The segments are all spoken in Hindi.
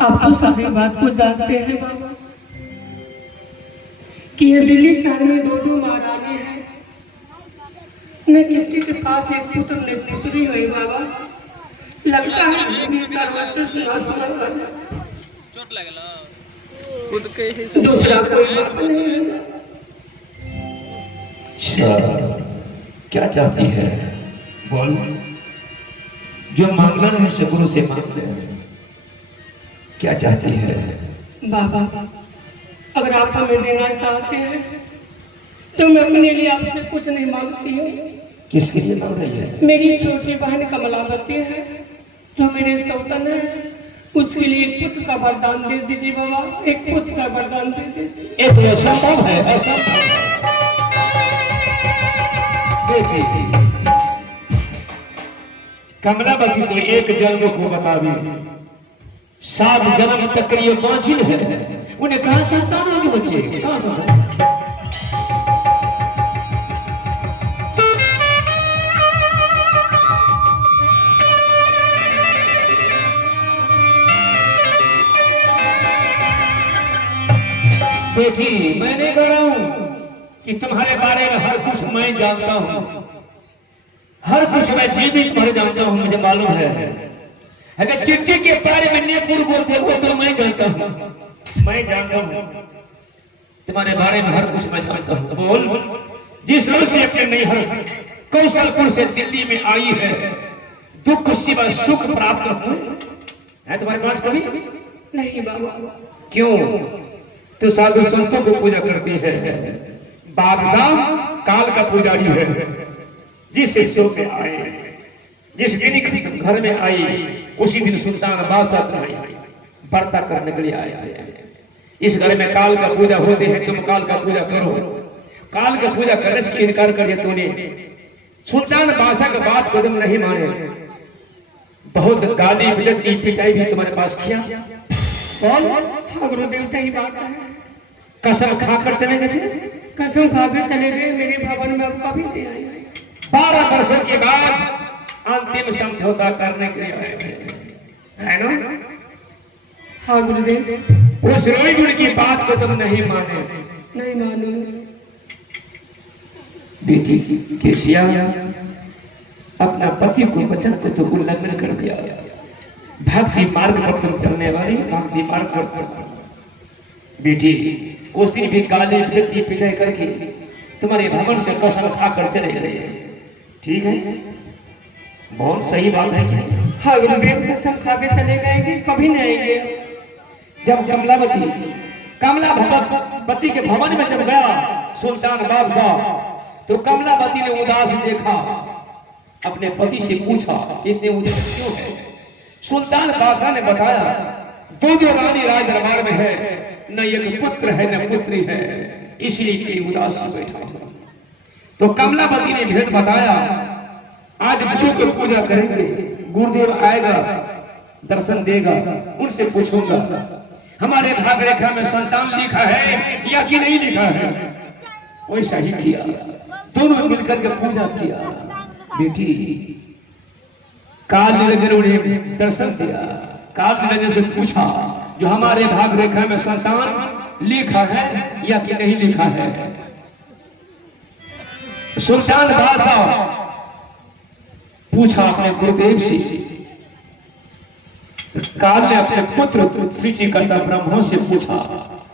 आप तो सारी बात को जानते हैं बाबा कि ये दिल्ली शहर में दो महारानी है। न किसी के पास एक पुत्र न पुत्री हुई बाबा। लगता है सर्वस्व चोट लगला खुद के ही दूसरा कोई बात नहीं है। अच्छा, क्या चाहती है बोल। जो मांगना है उसे गुरु से मांग ले। क्या चाहती है बाबा? अगर आप हमें देना चाहते हैं तो मैं अपने लिए आपसे कुछ नहीं मांगती हूँ। किसके लिए मांग रही है? मेरी छोटी बहन कमलावती है जो मेरे सौतन है, उसके लिए एक पुत्र का वरदान दे दीजिए बाबा। एक पुत्र का वरदान दे दीजिए। ये तो असंभव है, असंभव। कमलावती तो एक जन्म को बतावी, 7 जन्म तक ये बांझिल है। उन्हें कहां संतान होंगे बच्चे? कहां संतान? बेटी, मैं नहीं कह रहा हूं कि तुम्हारे बारे में हर कुछ मैं जानता हूं, हर कुछ मैं जीवित भर जानता हूं, मुझे मालूम है। अगर चिट्ठी के बारे में नेपुर बोलते वो तो मैं जानता हूं, मैं जानता हूं तुम्हारे बारे में हर कुछ मैं जानता हूं। बोल, जिस रोज से अपने नैहर कौशलपुर से दिल्ली में आई है, दुख सिवा सुख प्राप्त है तुम्हारे पास कभी? नहीं बाबा। क्यों? तो साधु संतों को पूजा करती है, बादशाह काल का पुजारी है। जिस हिस्सों में आए, जिस दिन घर में आई, उसी दिन सुल्तान बादशाह वार्ता करने के लिए आए थे। इस घर में काल का पूजा होते हैं, तुम काल का पूजा करो। काल का पूजा करने से इनकार कर दिया तूने। सुल्तान बादशाह की बात को तुम नहीं माने, बहुत गाली बिजती पिटाई भी तुम्हारे पास किया। हाँ गुरुदेव, सही बात है। कसम खाकर चले गए थे? कसम खाकर चले गए। मेरे भवन में अब कभी नहीं आए। 12 वर्षों के बाद अंतिम समझौता करने के लिए आए थे, है ना? हाँ गुरुदेव। उस रोई गुण की बात को तुम नहीं माने। नहीं माने। बेटी केशिया, अपना पति को वचन तो उल्लंघन कर दिया। भक्ति मार्ग पर तुम चलने वाली, भक्ति मार्ग पर चल। बेटी, उस दिन भी गाली बिजती पिटाई करके तुम्हारे भवन से कसम खाकर चले गए, ठीक है? बहुत सही बात है क्या? हाँ गुरुदेव, कसम खा के चले गए, कभी नहीं आएंगे। जब कमलावती के भवन में जब गया सुल्तान बादशाह, तो कमलावती ने उदास देखा। अपने पति से पूछा इतने उदास क्यों है? सुल्तान बादशाह ने बताया, दो रानी राज दरबार में है, न एक पुत्र है न पुत्री है, इसलिए उदास बैठा। तो कमलावती ने भेद बताया, आज गुरु की पूजा करेंगे, गुरुदेव आएगा, दर्शन देगा, उनसे पूछूंगा हमारे भाग रेखा में संतान लिखा है या कि नहीं लिखा है। वैसा ही किया, दोनों मिलकर के पूजा किया। बेटी, काल निरंजन ने दर्शन दिया। काल निरंजन से पूछा, जो हमारे भाग रेखा में संतान लिखा है या कि नहीं लिखा है? सुल्तान बादशाह पूछा अपने गुरुदेव से। काल ने अपने पुत्र सृष्टिकर्ता ब्रह्मा से पूछा।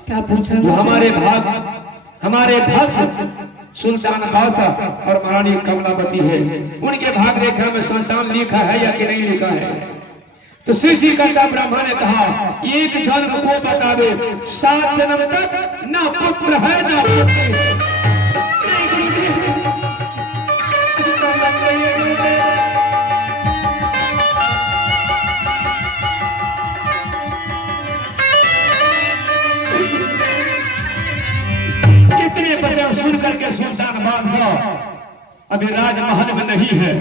क्या पूछा? जो हमारे भक्त सुल्तान बादशाह और महारानी कमलावती है, उनके भाग रेखा में संतान लिखा है या कि नहीं लिखा है? तो सृष्टिकर्ता ब्रह्मा ने कहा, एक जन्म को बतावे, 7 जन्म तक ना पुत्र है ना पुत्री है। कितने वचन सुन करके सुल्तान बादशाह अभी राजमहल में नहीं है,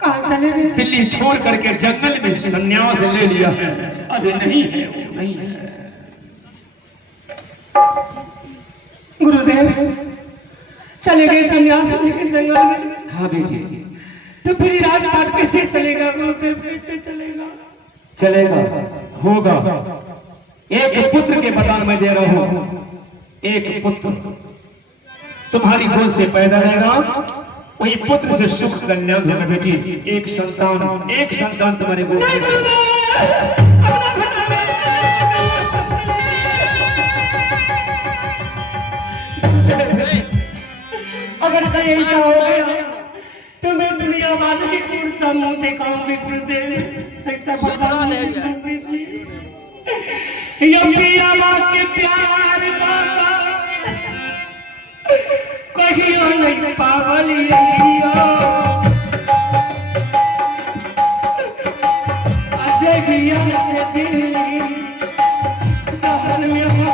कहाँ चले गए? दिल्ली छोड़ करके जंगल में संन्यास ले लिया है, अभी नहीं है, नहीं है। गुरुदेव चले गए संन्यास लेकर जंगल में। हाँ बेटी। तो फिर राजपाट कैसे चलेगा गुरुदेव? कैसे चलेगा? चलेगा। होगा। एक पुत्र के वरदान मैं दे रहा हूं। एक पुत्र तुम्हारी गोद से पैदा रहेगा, वही पुत्र से सुख कल्याण होगा बेटी। एक संतान तुम्हारे गोद में। अगर कहीं ऐसा हो गया तो मैं दुनिया वालों की कौन सा मुंह दिखाऊंगी गुरुदेव, ऐसा बता दीजिए। के प्यार बाबा कहियो नहीं पावल अजय गिया से दिल्ली शहर में रोग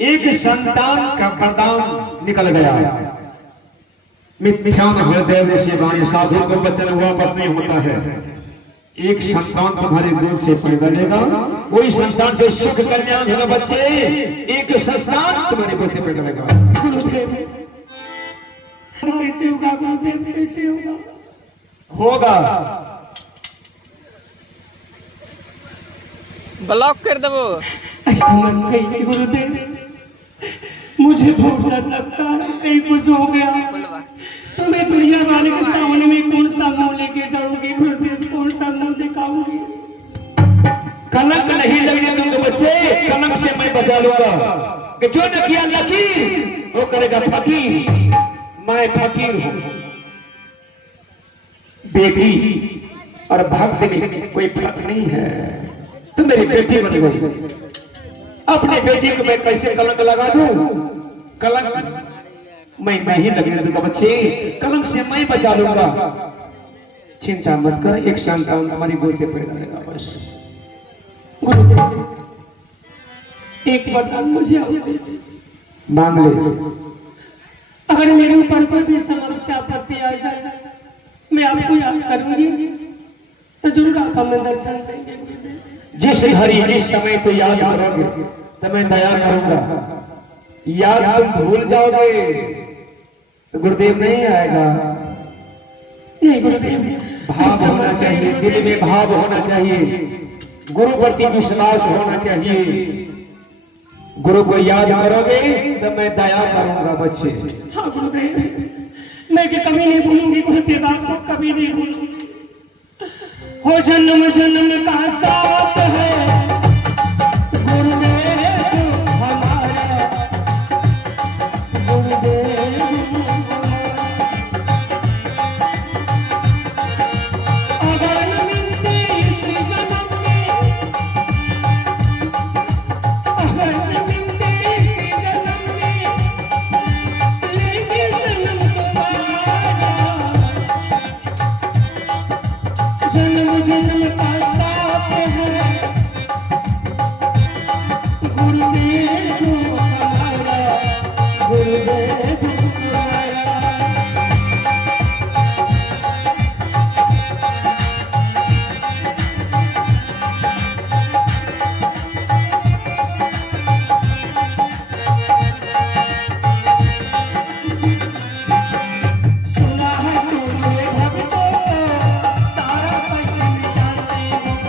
एक संतान का वरदान निकल गया। मिथ्यान हृदय से वाणी साधु को वचन वापस नहीं होता है। एक संतान तुम्हारे गोद से पैदा लेगा, वही संतान से सुख कल्याण होगा बच्चे। एक संतान तुम्हारे गोद से पैदा लेगा। कैसे होगा गुरुदेव, कैसे होगा? होगा ब्लॉक कर दो। ऐसा मत कहिए गुरुदेव, मुझे बहुत डर लगता है कहीं कुछ हो गया तो मैं दुनिया वाले के सामने में कौन सा मुंह लेके जाऊंगी गुरुदेव, कौन सा मुंह दिखाऊंगी? कलंक नहीं लगने दूंगा बच्चे, कलंक से मैं बचा लूंगा। कि जो न किया लकीर वो करेगा फकीर। मैं फकीर हूं। बेटी और भक्त में कोई फर्क नहीं है। तुम मेरी बेटी बन गई। अपने बेटी को मैं कैसे कलंक लगा दूं? कलंक मैं ही लगने दूंगा बच्चे, कलंक से मैं बचा लूंगा। चिंता मत कर, एक संतान हमारी गोद से पैदा होगा बस। गुरुदेव एक वरदान मुझे और दीजिए। मांग ले। अगर मेरे ऊपर कोई भी समस्या आपत्ति आ जाए, मैं आपको याद करूंगी तो जरूर आप हमें दर्शन देंगे। जिस घड़ी जिस समय तो याद करोगे तो मैं दया करूंगा। याद तुम भूल जाओगे तो गुरुदेव नहीं आएगा। नहीं गुरुदेव, भाव होना चाहिए, दिल में भाव होना चाहिए, गुरु प्रति विश्वास होना चाहिए। गुरु को याद करोगे तो मैं दया करूंगा बच्चे। हाँ गुरुदेव, मैं कि कभी नहीं भूलूंगी गुरुदेव, आपको कभी नहीं भूलूंगी। हो जन्म जन्म का साथ है गुरुदेव हमारा, गुरुदेव अगर मिलते इस जन्म में, अगर मिलते इस जन्म में, लेके जन्म दोबारा, जन्म जन्म का साथ है गुरुदेव हमारा, गुरुदेव हमारा। सुना है तूने भक्तों सारा कष्ट मिटाते हो,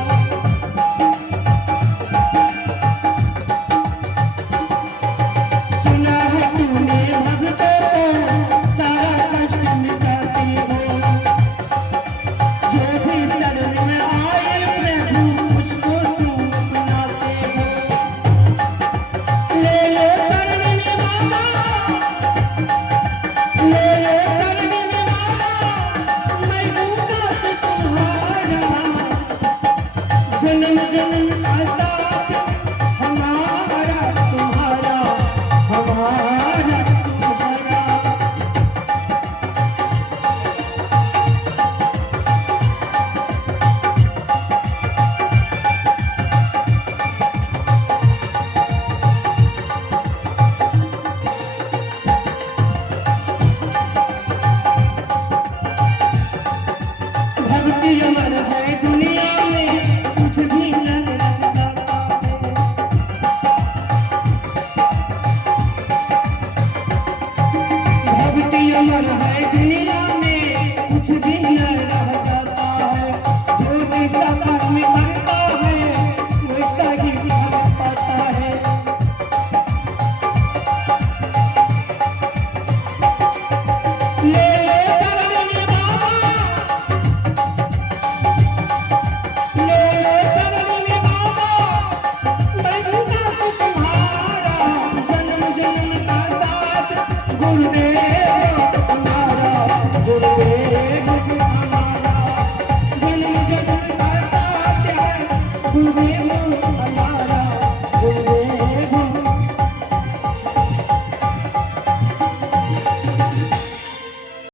सुना है तूने भक्तों सारा कष्ट मिटाते हो, जो भी शरण में आए प्रभु उसको तुम अपनाते हो। ले लो शरण निभाना, ले लो शरण निभाना, मैं हूँ दास तुम्हारा, जन्म जन्म का